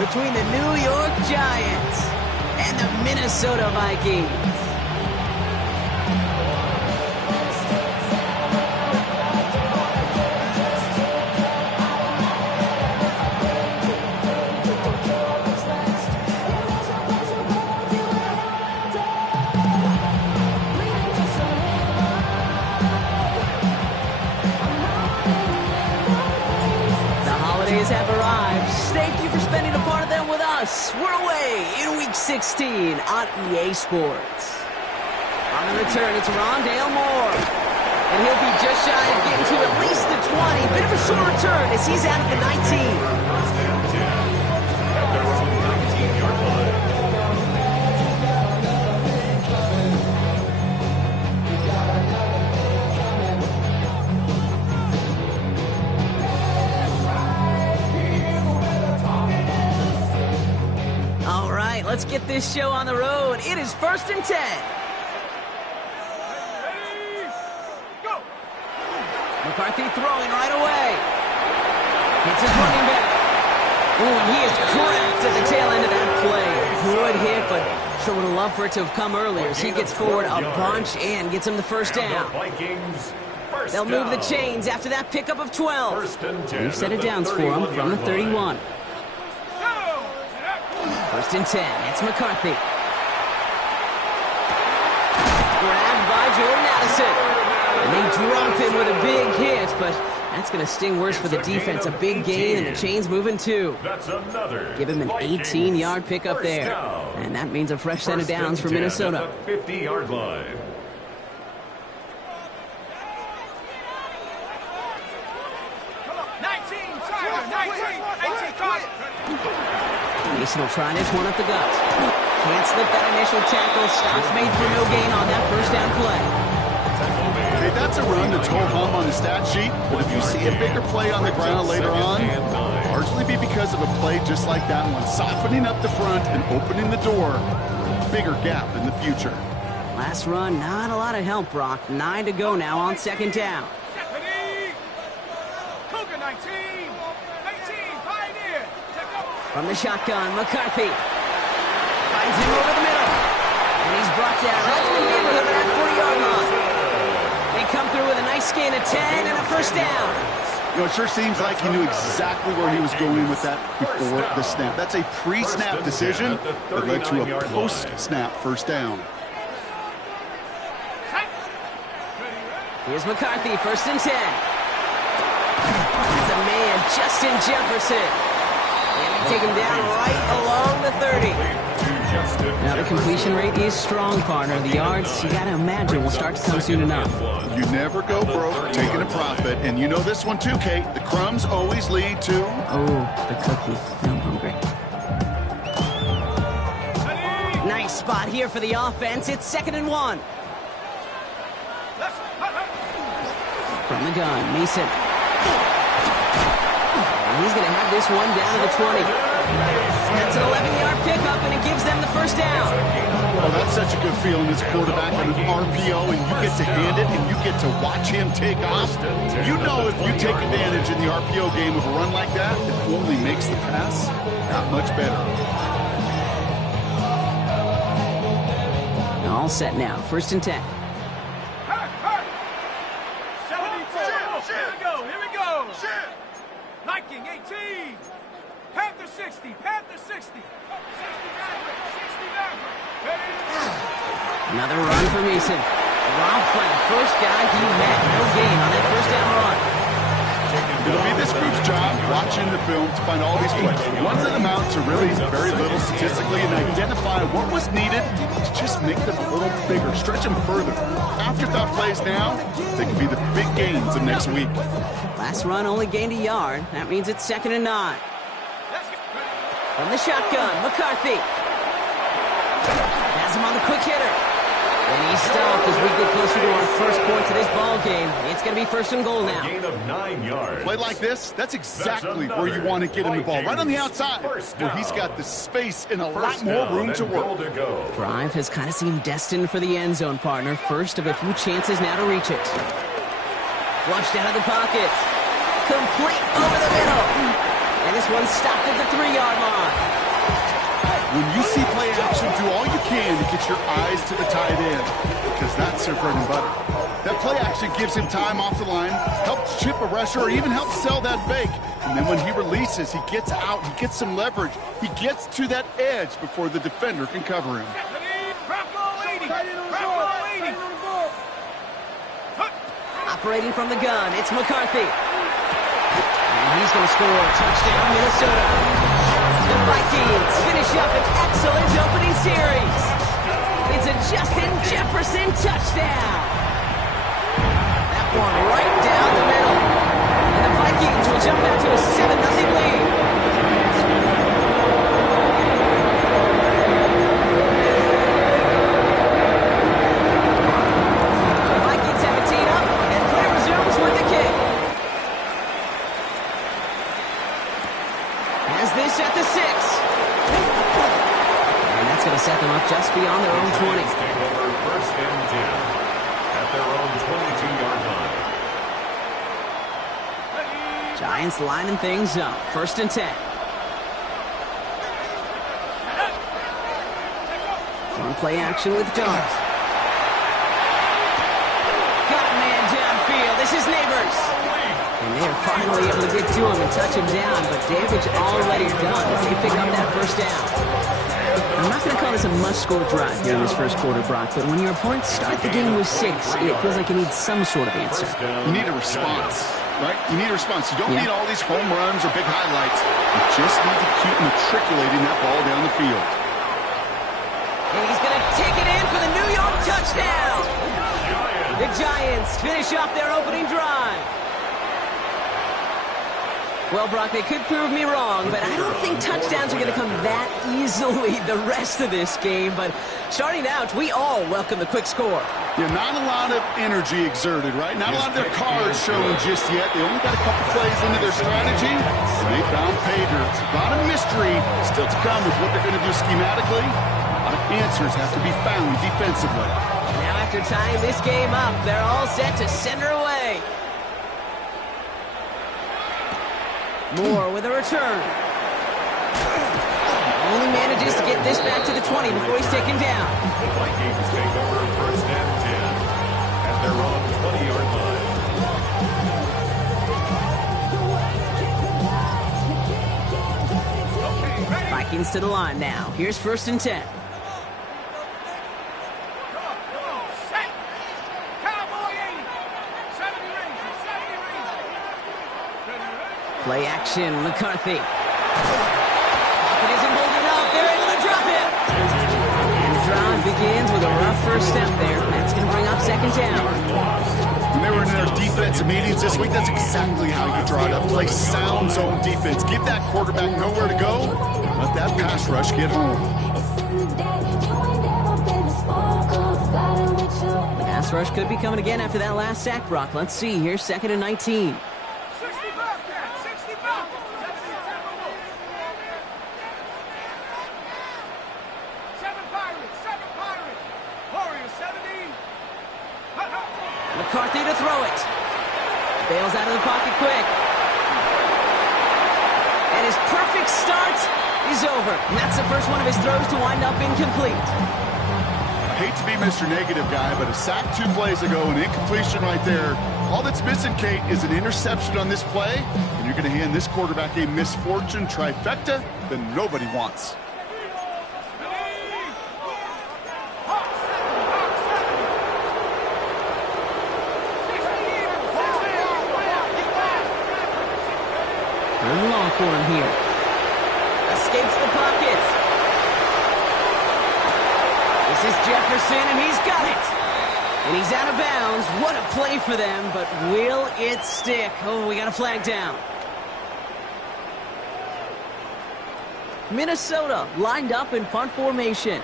between the New York Giants and the Minnesota Vikings. Have arrived. Thank you for spending a part of them with us. We're away in Week 16 on EA Sports. On the return, it's Rondale Moore. And he'll be just shy of getting to at least the 20. Bit of a short return as he's out of the 19. Let's get this show on the road. It is 1st and 10. Go. McCarthy throwing right away. Hits his running back. Oh, and he is cracked at the tail end of that play. Good hit, but sure would have loved for it to have come earlier as he gets forward a bunch and gets him the first down. They'll move the chains after that pickup of 12. They've set it downs for him from the 31. 1st and 10. It's McCarthy. Grabbed by Jordan Addison. And they drop him with a big hit, but that's going to sting worse for the defense. A big gain, and the chain's moving too. Give him an 18-yard pickup there. And that means a fresh set of downs for Minnesota. 50-yard line. Mason will try this one at the gut. Can't slip that initial tackle. Stops made for no gain on that first down play. Hey, that's a run that's whole hum on the stat sheet, but if you see a bigger play on the ground later on, largely be because of a play just like that one, softening up the front and opening the door. Bigger gap in the future. Last run, not a lot of help, Brock. 9 to go now on 2nd down. From the shotgun, McCarthy finds him over the middle. And he's brought down right in the neighborhood of that 40-yard line. They come through with a nice gain of 10 and a first down. You know, it sure seems like he knew exactly where he was going with that before the snap. That's a pre-snap decision that led to a post-snap first down. Here's McCarthy, 1st and 10. It's a man, Justin Jefferson. Take him down right along the 30. Now the completion rate is strong, partner. The yards, you got to imagine, will start to come soon enough. You never go broke taking a profit. And you know this one too, Kate. The crumbs always lead to... Oh, the cookie. Now I'm hungry. Nice spot here for the offense. It's 2nd and 1. From the gun, Mason. He's going to have this one down to the 20. That's an 11-yard pickup, and it gives them the first down. Well, that's such a good feeling as a quarterback on an RPO, and you get to hand it, and you get to watch him take off. You know if you take advantage in the RPO game of a run like that, it only makes the pass that much better. All set now. 1st and 10. Viking 18, Panther 60, Panther 60. Another run for Mason. Rob for the first guy he met. No gain on that first down run. It'll be this group's job watching the film to find all these plays. Ones that amount to really very little statistically and identify what was needed to just make them a little bigger, stretch them further. Afterthought plays now, they can be the big gains of next week. Last run only gained a yard. That means it's 2nd and 9. From the shotgun, McCarthy. Has him on the quick hitter. And he's stopped as we get closer to our first point to this ball game. It's going to be 1st and goal now. Gain of 9 yards. Play like this, that's exactly where you want to get him the ball. Right on the outside, where he's got the space and a lot more room to work. Drive has kind of seemed destined for the end zone, partner. First of a few chances now to reach it. Flushed out of the pocket. Complete over the middle. And this one stopped at the 3-yard line. get your eyes to the tight end because that's their bread and butter. That play action gives him time off the line, helps chip a rusher, or even helps sell that fake. And then when he releases, he gets out, he gets some leverage. He gets to that edge before the defender can cover him. Operating from the gun, it's McCarthy. And he's going to score. Touchdown, Minnesota. The Vikings finish up an excellent opening series. It's a Justin Jefferson touchdown. That one right down the middle. And the Vikings will jump out to a 7-0 lead. At the 6. And that's going to set them up just beyond their own 20. First and 10 at their own 22-yard line. Giants lining things up. First and 10. One play action with Dobbs. Got a man downfield. This is Neighbors. And they are finally able to get to him and touch him down, but damage already done as they pick up that first down. I'm not going to call this a must-score drive here in this first quarter, Brock, but when your opponents start the game with 6, it feels like you need some sort of answer. You need a response, right? You need a response. You don't need all these home runs or big highlights. You just need to keep matriculating that ball down the field. And he's going to take it in for the New York touchdown. The Giants finish off their opening drive. Well, Brock, they could prove me wrong, but I don't think touchdowns are going to come that easily the rest of this game. But starting out, we all welcome the quick score. Yeah, not a lot of energy exerted, right? Not a lot of their cards showing just yet. They only got a couple plays into their strategy, and they found pay dirt. A lot of mystery still to come with what they're going to do schematically. A lot of answers have to be found defensively. Now, after tying this game up, they're all set to send her away. Moore with a return. Only manages to get this back to the 20 before he's taken down. The Vikings take over first and 10 at their own 20-yard line. Vikings to the line now. Here's first and 10. Play action, McCarthy. Pocket isn't holding up. They're able to drop it. And the drive begins with a rough first step there. That's going to bring up second down. When they were in their defensive meetings this week, that's exactly how you draw it up. Play sound zone defense. Give that quarterback nowhere to go. Let that pass rush get home. Pass rush could be coming again after that last sack, Brock. Let's see. Here's second and 19. McCarthy to throw it. Bails out of the pocket quick. And his perfect start is over. And that's the first one of his throws to wind up incomplete. I hate to be Mr. Negative guy, but a sack 2 plays ago, an incompletion right there. All that's missing, Kate, is an interception on this play, and you're going to hand this quarterback a misfortune trifecta that nobody wants. Third and long for him here. Escapes the pocket. This is Jefferson, and he's got it. And he's out of bounds. What a play for them, but will it stick? Oh, we got a flag down. Minnesota lined up in punt formation.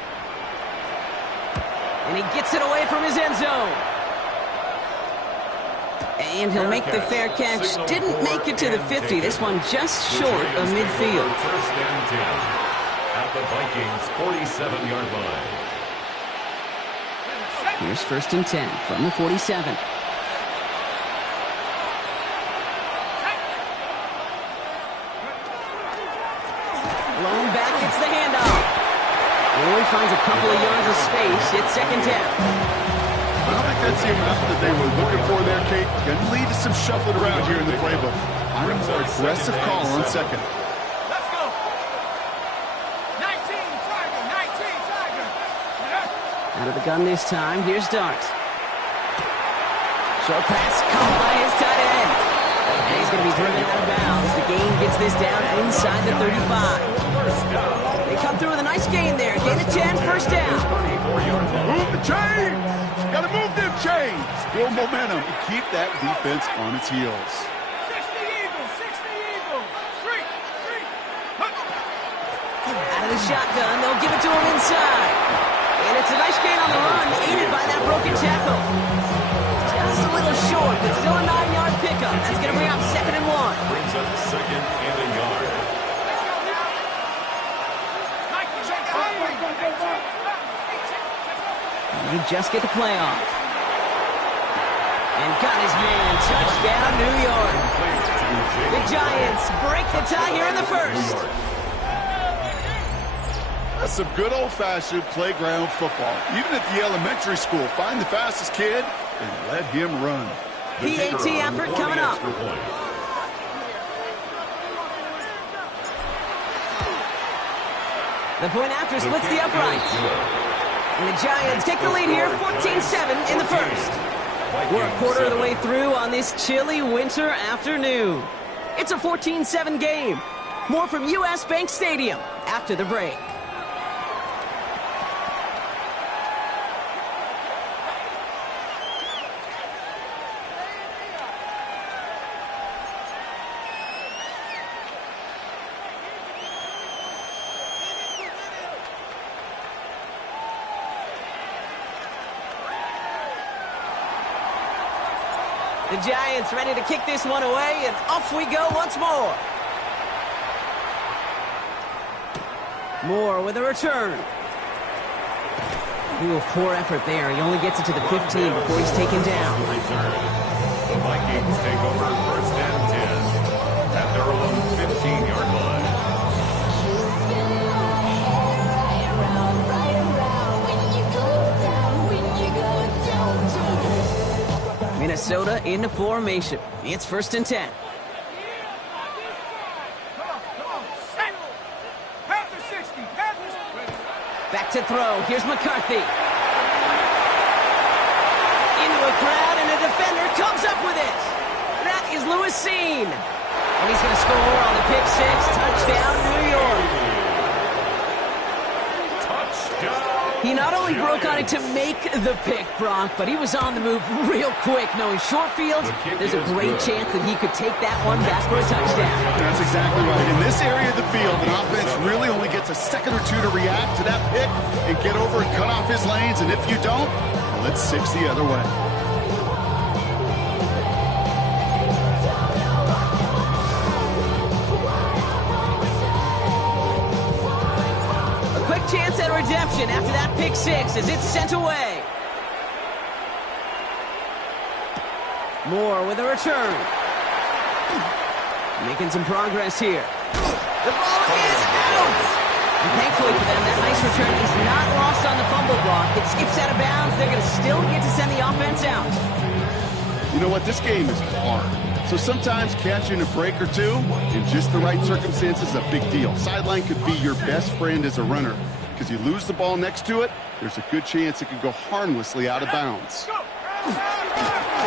And he gets it away from his end zone. And he'll make the fair catch. Didn't make it to the 50. This one just short of midfield. First and 10 at the Vikings 47-yard line. Here's first and 10 from the 47. Blown back, it's the handoff. Oh, he finds a couple of yards of space. It's second down. I don't think that's the amount that they were looking for there, Kate. Going to lead to some shuffling around here in the playbook. I'm a more aggressive call on second. Let's go. 19, Tiger. 19, Tiger. Out of the gun this time. Here's Dart. Short pass caught by his tight end. And he's going to be driven out of bounds. The gain gets this down inside the 35. They come through with a nice gain there. Gain of 10, first down. Move the chains! Gotta move them chains! Build momentum and keep that defense on its heels. 60 Eagles, 60 Eagles. Street, street. Out of the shotgun, they'll give it to him inside. And it's a nice gain on the run, aided by that broken tackle. Just a little short, but still a 9-yard pickup. That's going to bring up 2nd and 1. Brings up 2nd and a yard. They just get the play off. And got his man. Touchdown, New York. The Giants break the tie here in the first. That's some good old-fashioned playground football. Even at the elementary school, find the fastest kid and let him run. PAT effort coming up. The point after splits the uprights. And the Giants take the lead here, 14-7 in the first. We're a quarter of the way through on this chilly winter afternoon. It's a 14-7 game. More from US Bank Stadium after the break. The Giants ready to kick this one away, and off we go once more. Moore with a return. Ooh, poor effort there. He only gets it to the 15 before he's taken down. The Vikings take over 1st and 10 at their own 15-yard line. Minnesota into formation. It's 1st and 10. Come on, set. Have the 60, have the... Back to throw. Here's McCarthy. Into a crowd, and a defender comes up with it. That is Lewis Seen. And he's going to score on the pick six. Touchdown, New York. Touchdown. He not only broke on it to make the pick, Brock, but he was on the move real quick. Knowing short fields, there's a great chance that he could take that one back for a touchdown. That's exactly right. In this area of the field, an offense really only gets a second or two to react to that pick and get over and cut off his lanes. And if you don't, well, it's 6 the other way. Chance at redemption after that pick six as it's sent away. Moore with a return. Making some progress here. The ball is out! And thankfully for them, that nice return is not lost on the fumble block. It skips out of bounds. They're going to still get to send the offense out. You know what? This game is hard. So sometimes catching a break or two in just the right circumstances is a big deal. Sideline could be your best friend as a runner because you lose the ball next to it, there's a good chance it could go harmlessly out of bounds.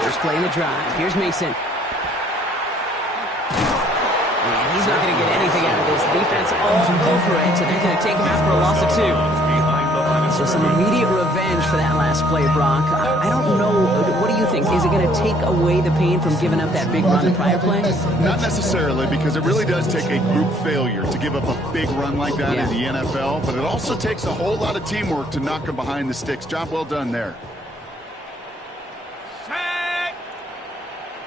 First play in the drive. Here's Mason. And he's not going to get anything out of this. The defense all over it, so they're going to take him out for a loss of 2. So some immediate revenge for that last play, Brock. I don't know. What do you think? Is it going to take away the pain from giving up that big run the prior play? Not necessarily, because it really does take a group failure to give up a big run like that in the NFL, but it also takes a whole lot of teamwork to knock him behind the sticks. Job well done there. Set.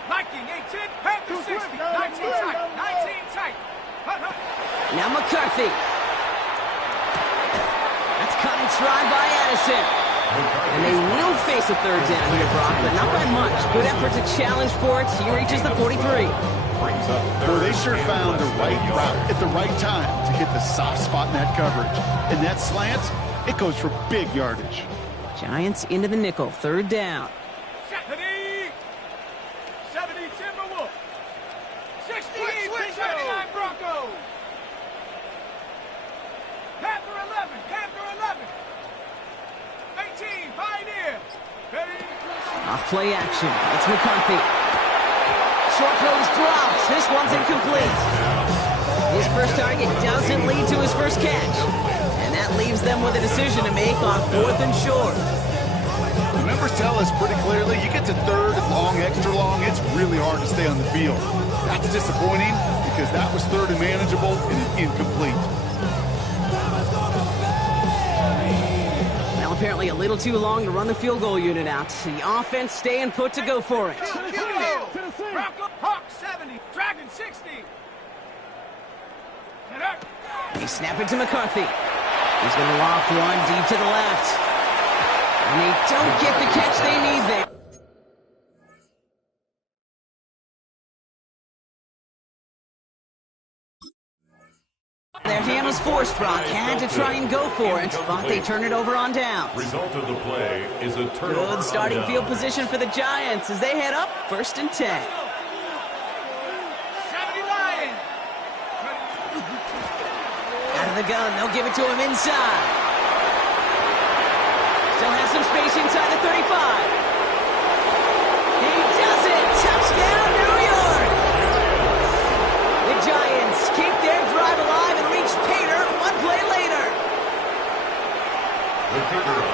Viking 18, Panther 60, 19 tight, 19 tight. Now McCarthy. Cut and try by Addison. And they will face a third down here, Brock, but not by much. Good effort to challenge for it. He reaches the 43. Well, they sure found the right route at the right time to hit the soft spot in that coverage. And that slant, it goes for big yardage. Giants into the nickel, 3rd down. 70 Timberwolves. 60 Eagles. 79 Broncos. Panther 11. 18 Pioneer. Ready? Off play action. It's McCarthy. Short throws dropped. This one's incomplete. His first target doesn't lead to his first catch. And that leaves them with a decision to make on 4th and short. The numbers tell us pretty clearly, you get to 3rd and long, extra long, it's really hard to stay on the field. That's disappointing because that was 3rd and manageable and an incomplete. Well, apparently a little too long to run the field goal unit out. The offense staying put to go for it. Bronco Hawk 70. Dragon 60. They snap it to McCarthy. He's going to loft one deep to the left. And they don't get the catch they need there. Their hand was forced. Brock had to try and go for it, but they turn it over on downs. Result of the play is a turnover. Good starting field position for the Giants as they head up 1st and 10. 70 Lions. Out of the gun, they'll give it to him inside. Still has some space inside the 35. He does it! Touchdown, New York! The Giants keep their drive alive and reach Pater 1 play later.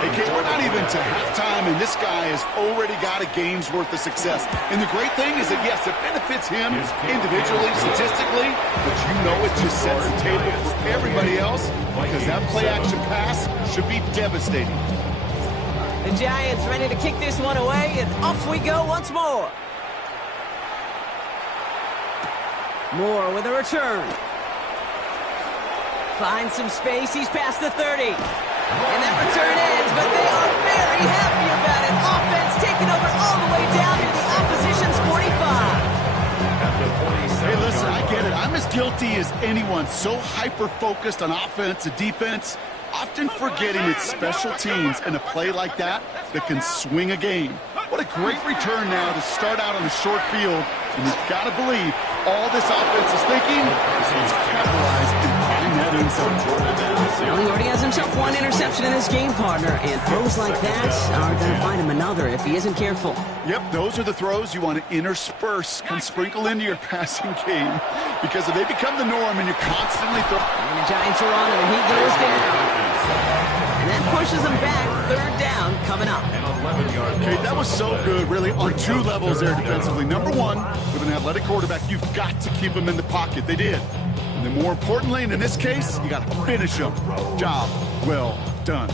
Hey, Kate, we're not even to halftime, and this guy has already got a game's worth of success. And the great thing is that, yes, it benefits him individually, statistically, but you know it just sets the table for everybody else because that play-action pass should be devastating. The Giants ready to kick this one away, and off we go once more. Moore with a return. Finds some space. He's past the 30. And that return ends, but they are very happy about it. Offense taking over all the way down to the opposition's 45. Hey, listen, I get it. I'm as guilty as anyone. So hyper-focused on offense and defense, often forgetting it's special teams and a play like that can swing a game. What a great return now to start out on a short field. And you've got to believe all this offense is thinking is capitalize and find that inside. Well, he already has himself one interception in his game, partner, and throws like that are going to find him another if he isn't careful. Yep, those are the throws you want to intersperse and sprinkle into your passing game, because if they become the norm and you're constantly throwing... And the Giants are on him, and he goes down. And that pushes him back. 3rd down coming up. Okay, that was so good, really, on 2 levels there defensively. Number 1, with an athletic quarterback, you've got to keep him in the pocket. They did. And then more importantly, and in this case, you got to finish him. Job well done.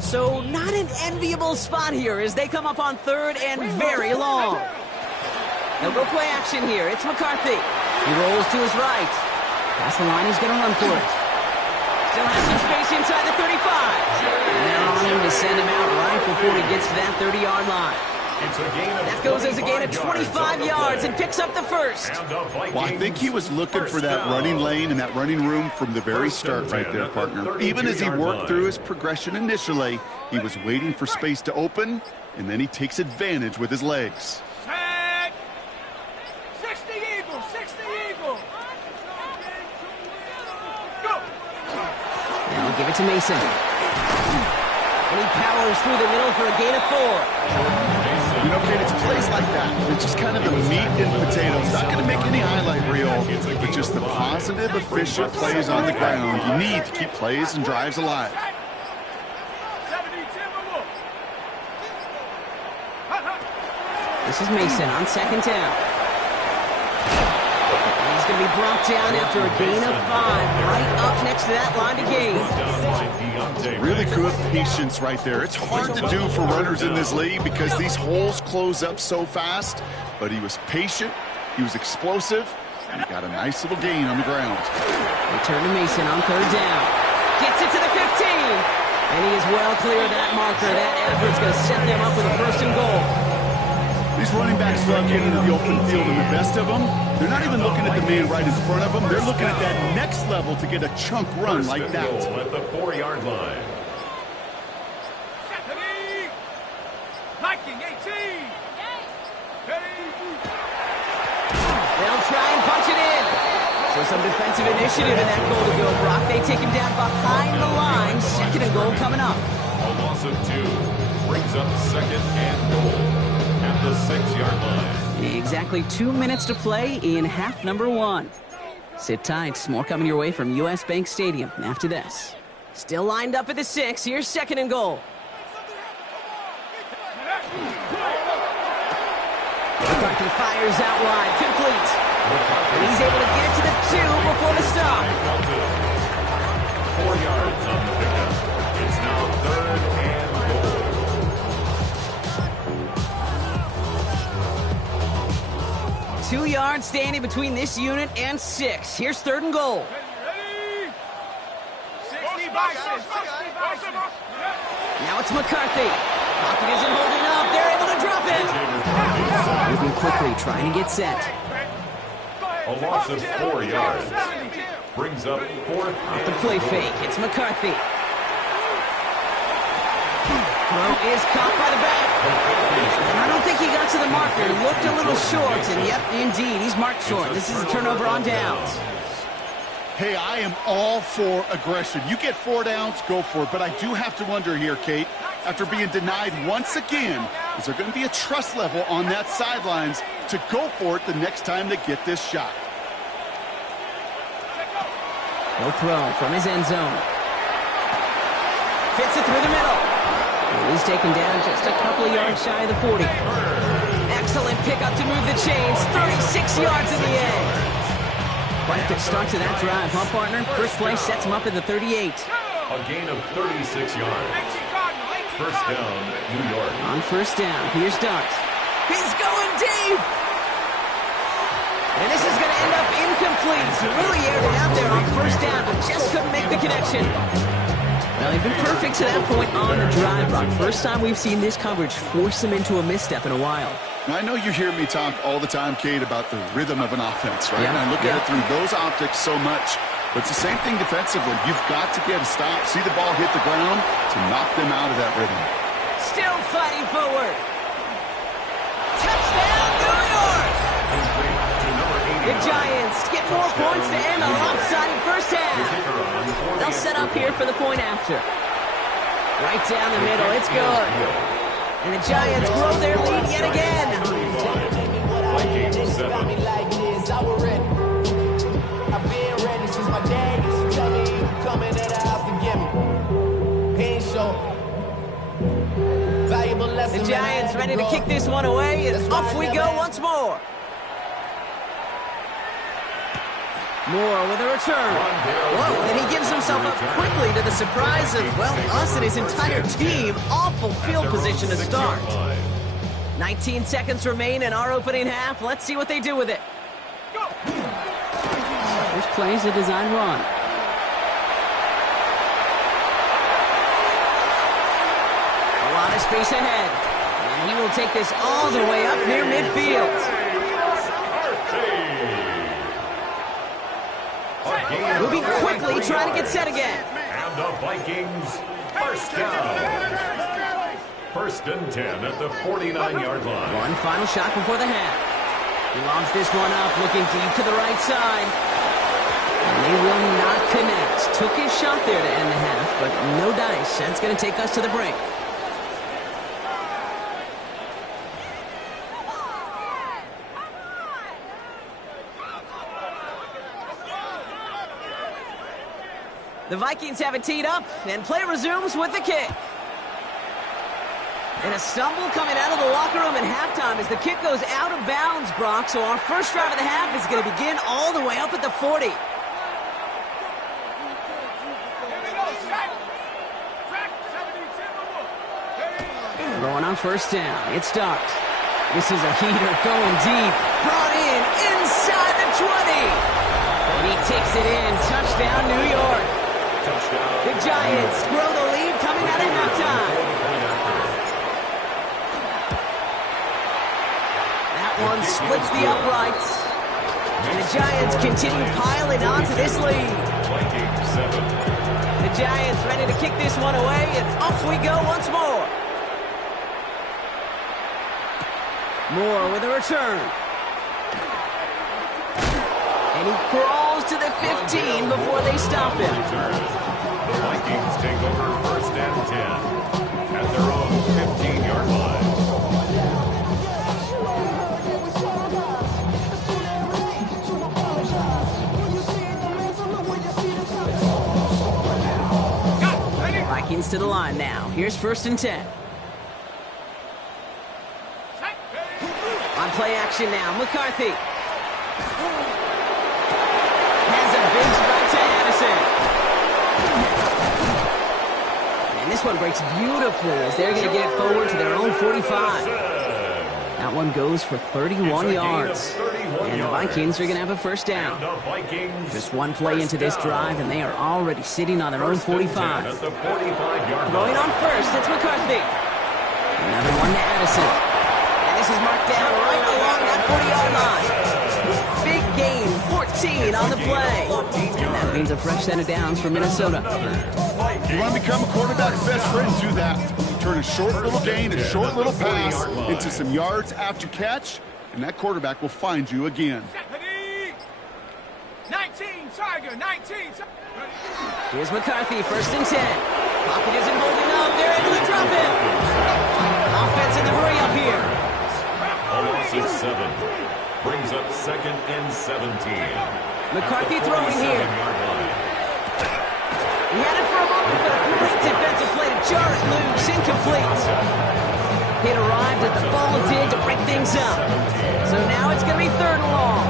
So not an enviable spot here as they come up on 3rd and very long. They'll go play action here. It's McCarthy. He rolls to his right. Past the line, he's going to run for it. Still has some space inside the 35. And they're on him to send him out right before he gets to that 30-yard line. That goes as a gain of 25 yards and picks up the first. Well, I think he was looking for that running lane and that running room from the very start right there, partner. Even as he worked through his progression initially, he was waiting for space to open, and then he takes advantage with his legs. 60 Eagles, 60 Eagles. Go. Now give it to Mason. And he powers through the middle for a gain of 4. You know, Kate, it's plays like that. It's just kind of the meat and potatoes. Not going to make any highlight reel, but just the positive, efficient plays on the ground. You need to keep plays and drives alive. 70 Timberwolves. This is Mason on 2nd down. And he's going to be brought down after a gain of 5, right up next to that line to gain. Really good patience right there. It's hard to do for runners in this league because these holes close up so fast, but he was patient, he was explosive, and he got a nice little gain on the ground. Return to Mason on 3rd down. Gets it to the 15. And he is well clear of that marker. That effort's going to set them up with a 1st and goal. These running backs love getting into the open field, and the best of them, they're not even looking at the man right in front of them. They're looking at that next level to get a chunk run like that. Goal at the 4-yard line. Viking 18. They'll try and punch it in. So some defensive initiative in that goal to go, Brock. They take him down behind the line. Second and goal coming up. A loss of 2 brings up second and goal at the 6-yard line. Exactly 2 minutes to play in half number 1. Sit tight. More coming your way from US Bank Stadium after this. Still lined up at the 6. Here's second and goal. McCarthy fires out wide. Complete. And he's able to get it to the 2 before the stop. 4 yards on the pickup. It's now third and goal. 2 yards standing between this unit and 6. Here's third and goal. Ready? 60 Bison. 60 Bison. Now it's McCarthy. Pocket isn't holding up. They're able to drop it. Moving quickly, trying to get set. A loss of 4 yards brings up fourth. Off the play fake, it's McCarthy. Throw is caught by the back. And I don't think he got to the marker. Looked a little short, and yep, indeed, he's marked short. This is a turnover on downs. Hey, I am all for aggression. You get 4 downs, go for it. But I do have to wonder here, Kate, after being denied once again, is there going to be a trust level on that sidelines to go for it the next time they get this shot? No throw from his end zone. Fits it through the middle. And he's taken down just a couple of yards shy of the 40. Excellent pickup to move the chains. 36 yards in the end. Quite a good start to that drive, huh, partner? First play sets him up in the 38. A gain of 36 yards. First down, New York. On first down, here's Dart. He's going deep! And this is going to end up incomplete. He really aired it out there on first down, but just couldn't make the connection. Well, he'd been perfect to that point on the drive, Brock. First time we've seen this coverage force him into a misstep in a while. Now, I know you hear me talk all the time, Kate, about the rhythm of an offense, right? Yeah, And I look at it through those optics so much. But it's the same thing defensively. You've got to get a stop, see the ball hit the ground to knock them out of that rhythm. Still fighting forward. Touchdown, New York! The Giants get more points to end a lopsided first half. They'll set up here for the point after. Right down the middle, it's good. And the Giants grow their lead yet again. Vikings 7. The Giants ready to kick this one away, and off we go once more. Moore with a return. Whoa, and he gives himself up quickly to the surprise of, well, us and his entire team. Awful field position to start. 19 seconds remain in our opening half. Let's see what they do with it. This plays a design run. A lot of space ahead. And he will take this all the way up near midfield. Moving quickly, trying to get set again. And the Vikings, first down. First and 10 at the 49-yard line. One final shot before the half. He lobs this one up, looking deep to the right side. And they will not connect. Took his shot there to end the half, but no dice. That's going to take us to the break. The Vikings have it teed up, and play resumes with the kick. And a stumble coming out of the locker room at halftime as the kick goes out of bounds, Brock. So our first drive of the half is going to begin all the way up at the 40. Throwing on first down. It's Dart. This is a heater going deep. Brought in inside the 20. And he takes it in. Touchdown, New York. The Giants grow the lead coming out of halftime. that one splits the uprights. And the Giants continue piling onto this lead. Vikings 7. The Giants ready to kick this one away, and off we go once more. Moore with a return. And he crawls to the 15 before they stop him. The Vikings take over first and 10 at their own 15-yard line. Vikings to the line now. Here's first and 10. On play action now, McCarthy. Has a big strike to Addison. And this one breaks beautifully as they're going to get it forward to their own 45. That one goes for 31 yards. And the Vikings are going to have a first down. Just one play into this drive, and they are already sitting on their own 45. Throwing on first, it's McCarthy. Another one to Addison. And this is marked down right along that 40-yard line. Big gain, 14 on the play. And that means a fresh set of downs for Minnesota. You want to become a quarterback's best friend, do that. Turn a short little gain, a short little pass into some yards after catch, and that quarterback will find you again. 19, Tiger, 19. Here's McCarthy, first and 10. Pocket isn't holding up. They're able to drop him. Offense in the hurry up here. A loss of 7. Brings up second and 17. McCarthy throwing here. He had it for a moment, but a great defensive play to jar it loose. Incomplete. It arrived as the ball did to break things up. So now it's going to be third and long.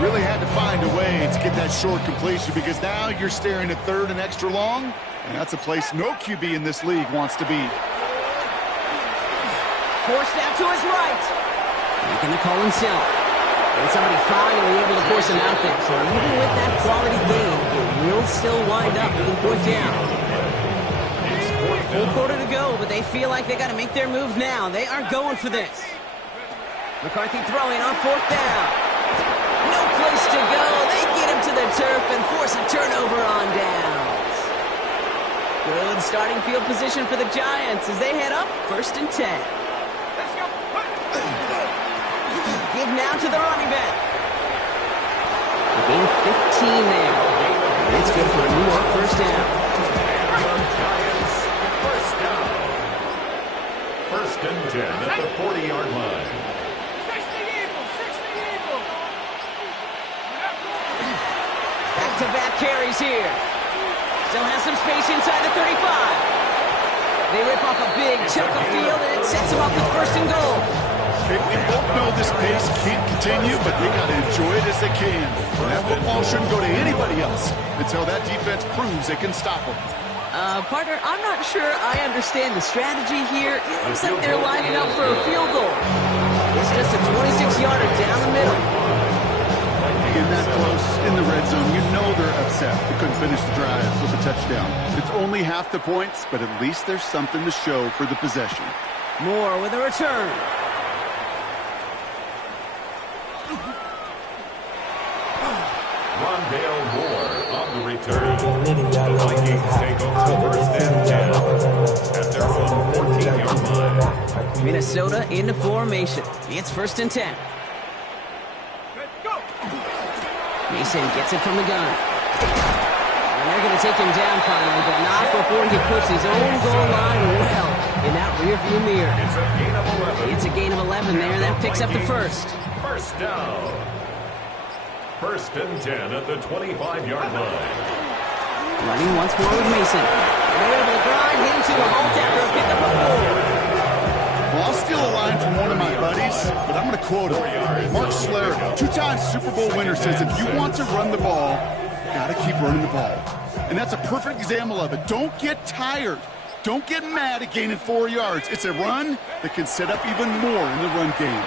Really had to find a way to get that short completion because now you're staring at third and extra long, and that's a place no QB in this league wants to be. Forced out to his right. Making the call himself. And somebody finally able to force him out there. So even with that quality game, it will still wind up being fourth down. Full quarter to go, but they feel like they got to make their move now. They are going for this. McCarthy throwing on fourth down. No place to go. They get him to the turf and force a turnover on downs. Good starting field position for the Giants as they head up first and 10. Give now to the running back. Gain 15 there. And it's good for a New York first down. Giants, first down. First and 10 at the 40-yard line. 60 Eagles, 60 Eagles. Back-to-back carries here. Still has some space inside the 35. They rip off a big chunk of field, and it sets them up with first and goal. Okay, we both know this pace can't continue, but they got to enjoy it as they can. That football shouldn't go to anybody else until that defense proves they can stop them. Partner, I'm not sure I understand the strategy here. It looks like they're lining up for a field goal. It's just a 26-yarder down the middle. Being that close in the red zone, you know they're upset. They couldn't finish the drive with a touchdown. It's only half the points, but at least there's something to show for the possession. Moore with a return. Rondale Moore on the return. The Vikings take over first and 10 at their own 14-yard line. Minnesota into formation. It's first and 10. Mason gets it from the gun. And they're going to take him down finally, but not before he puts his own goal line well in that rearview mirror. It's a gain of 11. It's a gain of 11 there. That picks up the first. First down. First and 10 at the 25-yard line. Running once more with Mason. And they're able to grind him to a halt after a pickup of 4. Well, I'll steal a line from one of my buddies, but I'm going to quote him. Mark Schler, two-time Super Bowl winner, says if you want to run the ball, you got to keep running the ball. And that's a perfect example of it. Don't get tired. Don't get mad at gaining 4 yards. It's a run that can set up even more in the run game.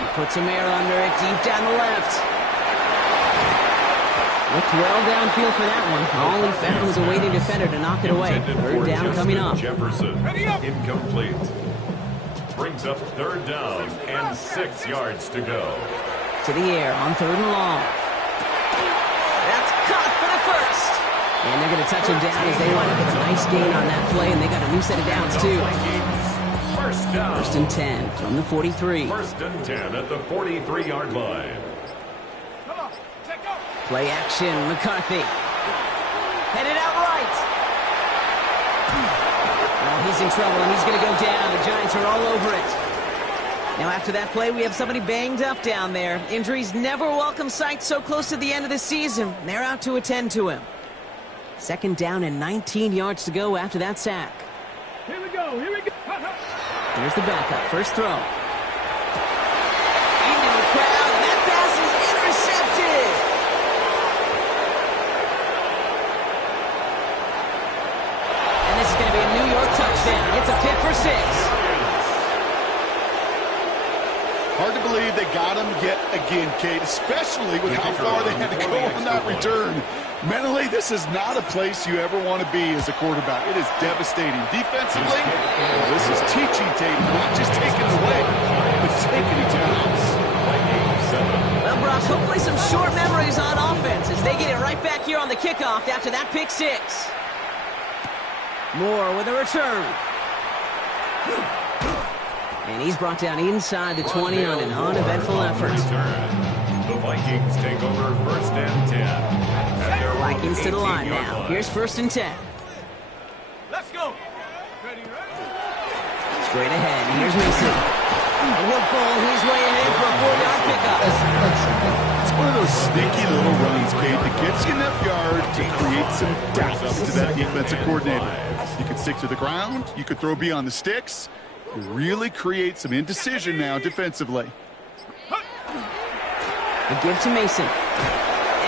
He puts some air under it deep down the left. Looked well downfield for that one. All he found was a waiting defender to knock it away. Third down coming up. Jefferson, incomplete. brings up 3rd down and 6 yards to go. To the air on 3rd and long. That's caught for the first. And they're going to touch him down as they wind up with a nice gain on that play, and they got a new set of downs, too. First down. 1st and 10 from the 43. 1st and 10 at the 43-yard line. Come on, take off. Play action, McCarthy. Headed out right. Well, he's in trouble, and he's going to go down. The Giants are all over it. Now, after that play, we have somebody banged up down there. Injuries never a welcome sight so close to the end of the season. They're out to attend to him. 2nd down and 19 yards to go after that sack. Here we go, here we go. Here's the backup. First throw. Into the crowd, and that pass is intercepted. And this is going to be a New York touchdown. It's a pick for 6. Hard to believe they got him yet again, Kate, especially with how far they had to go on that return. Mentally, this is not a place you ever want to be as a quarterback. It is devastating. Defensively, this is teaching Tate, not just taking it away, but taking it down. Well, Brock, hopefully some short memories on offense as they get it right back here on the kickoff after that pick 6. Moore with a return. And he's brought down inside the 20 on an uneventful effort. The Vikings take over 1st and 10. Vikings to the line now. Here's 1st and 10. Let's go. Ready, ready. Straight ahead. Here's Mason. And he'll pull his way ahead for a 4-yard pickup. It's one of those sneaky little runs, Kate, that gets you enough yards to create some doubt to that defensive coordinator. You could stick to the ground. You could throw beyond the sticks. You really create some indecision now defensively. A give to Mason.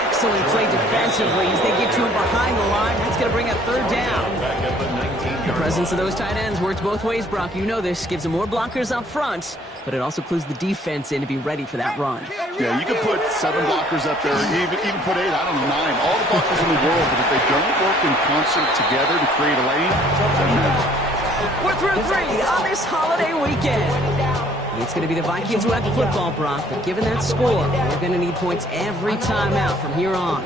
Excellent play defensively as they get to him behind the line. That's going to bring up 3rd down. The presence of those tight ends works both ways, Brock. You know this. Gives them more blockers up front, but it also clues the defense in to be ready for that run. Yeah, you could put 7 blockers up there, even put 8, I don't know, 9. All the blockers in the world, but if they don't work in concert together to create a lane, doesn't matter. We're through 3 on this holiday weekend. It's going to be the Vikings who have the football, Brock, but given that score, they're going to need points every time out from here on.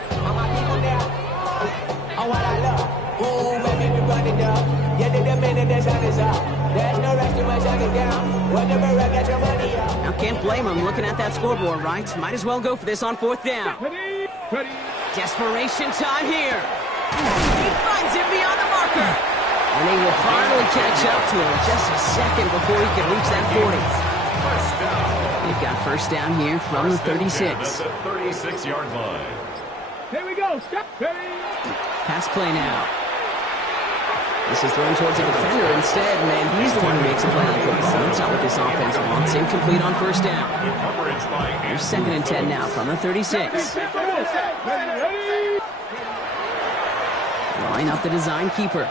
Now, can't blame them looking at that scoreboard, right? Might as well go for this on 4th down. Ready. Desperation time here. He finds him beyond the marker. And they will finally catch up to him just a second before he can reach that 40. They've got 1st down here from the 36. The 36-yard line. Here we go. Step. Ready. Pass play now. This is thrown towards a defender instead, man. He's the one who makes a play on the football. That's not what this offense wants. Incomplete on 1st down. The coverage by Here's 2nd and 10 now from the 36. Ready. Line up the design keeper.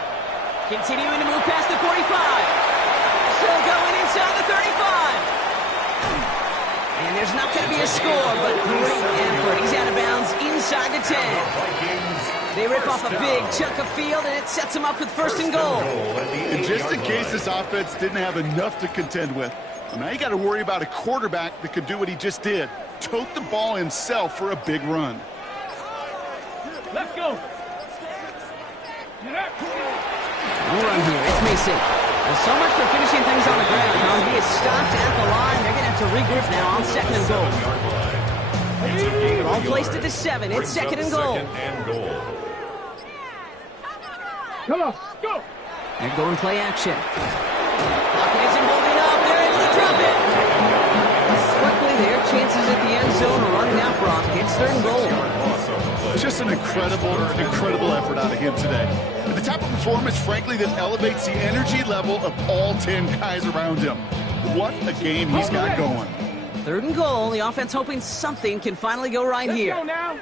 Continuing to move past the 45. Still going inside the 35. And there's not going to be a score, but great effort. He's out of bounds inside the 10. They rip off a big chunk of field, and it sets them up with 1st and goal. And just in case this offense didn't have enough to contend with, now you got to worry about a quarterback that could do what he just did. Tote the ball himself for a big run. Let's go. No run here. It's Mason. Well, so much for finishing things on the ground. Now he is stopped at the line. They're going to have to regroup now on 2nd and goal. All placed at the 7. It's 2nd and goal. Come on, go. They're going play action. Pocket isn't holding up. They're able to drop it. Quickly, their chances at the end zone are running out, Brock. It's 3rd and goal. Just an incredible effort out of him today. And the type of performance, frankly, that elevates the energy level of all 10 guys around him. What a game he's got going. 3rd and goal. The offense hoping something can finally go right here. Let's go now.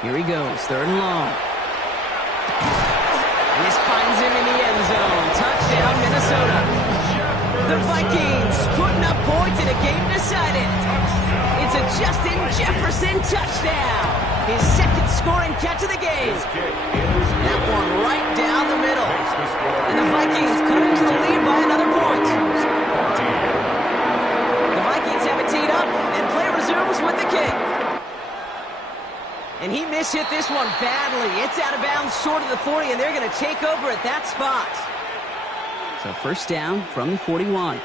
Here he goes. 3rd and long. And this finds him in the end zone. Touchdown, Minnesota. The Vikings putting up points in a game decided. It's a Justin Jefferson touchdown. His 2nd scoring catch of the game. That one right down the middle. And the Vikings cut into the lead by another point. with the kick. And he mishit this one badly. It's out of bounds short of the 40, and they're going to take over at that spot. So first down from the 41.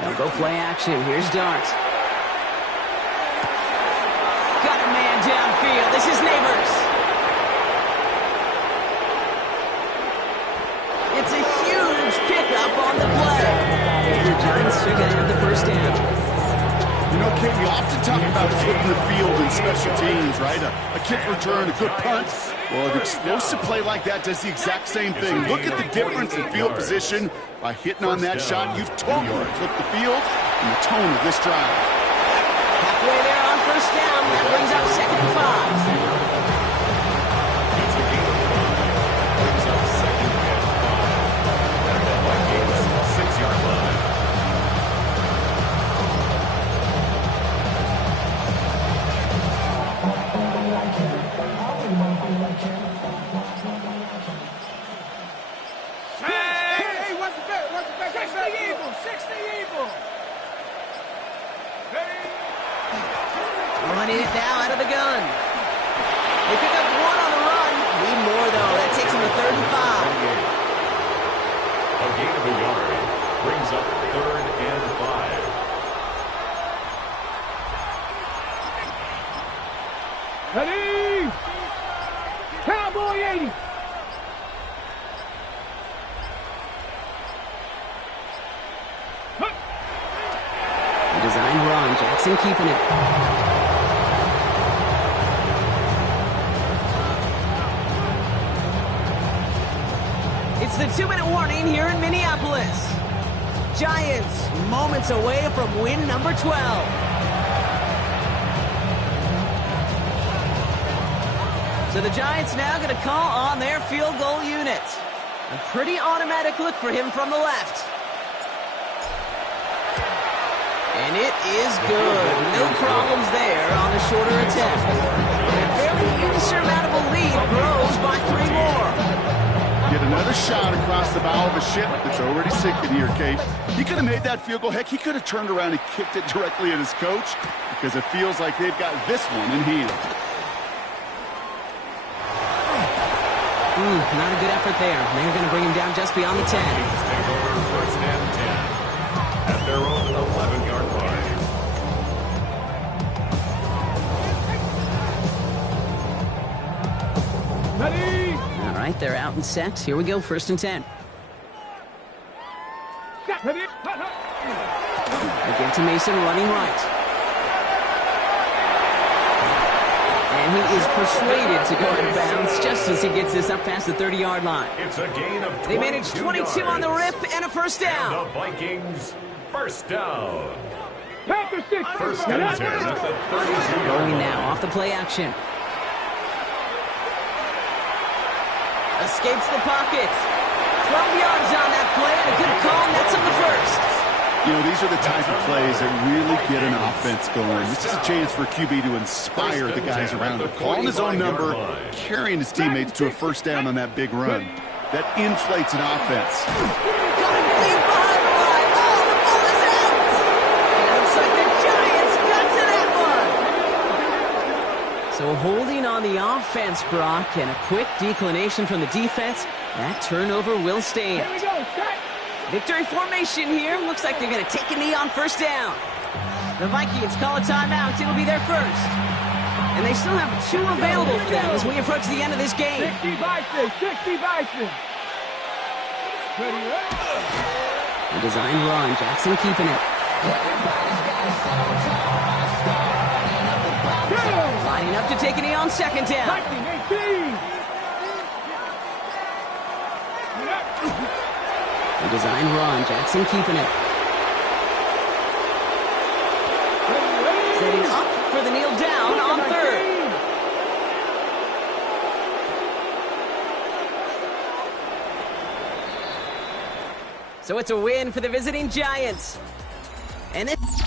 Now go play action. Here's Dart. Got a man downfield. This is Neighbors. It's a huge pickup on the play. And the Giants are going to have the first down. You know, Kate, we often talk about flipping the field in special teams, right? A kick return, a good punt. Well, an explosive play like that does the exact same thing. Look at the difference in field position. By hitting on that shot, you've totally flipped the field and the tone of this drive. Halfway there on first down. That brings up 2nd and 5. It's a gain of 5. Brings up 2nd and 5. At the Vikings 6-yard line. Running it now out of the gun. They pick up one on the run. Need more, though. That takes them to 3rd and 5. A gain of a yard. Brings up 3rd and 5. Ready? Cowboy 80. The design run. Jackson keeping it. It's the 2-minute warning here in Minneapolis. Giants moments away from win number 12. So the Giants now going to call on their field goal unit. A pretty automatic look for him from the left. And it is good. No problems there on the shorter attempt. And a fairly insurmountable lead grows by 3 more. Get another shot across the bow of a ship that's already sinking here, Kate. He could have made that field goal. Heck, he could have turned around and kicked it directly at his coach because it feels like they've got this one in hand. Not a good effort there. They're going to bring him down just beyond the 10. Vikings take over 1st and 10 at their own 11-yard line. Ready? All right, they're out and set. Here we go, 1st and 10. Ready? They give to Mason running right. And he is persuaded to go out of bounds just as he gets this up past the 30-yard line. It's a gain of 22 They manage 22 on the rip and a first down. And the Vikings first down. Packers 6. 1st and 10 at the 32-yard Going line. now off the play action. Escapes the pocket. 12 yards on that play and a good call, and that's on the first. You know, these are the type of plays that really get an offense going. This is a chance for QB to inspire the guys around him. Calling his own number, carrying his teammates to a first down on that big run. That inflates an offense. Coming deep behind the line. Oh, the ball is out. It looks like the Giants got to that one. So holding on the offense, Brock, and a quick declination from the defense. That turnover will stand. Here we go. Set. Victory formation here. Looks like they're going to take a knee on first down. The Vikings call a timeout. It'll be their first. And they still have 2 available for them as we approach the end of this game. 60 Vikings. 60 Vikings. Ready? The design run. Jackson keeping it. Lining up to take a knee on second down. Viking 18. The design run. Jackson keeping it. Setting up for the kneel down on third. So it's a win for the visiting Giants. And this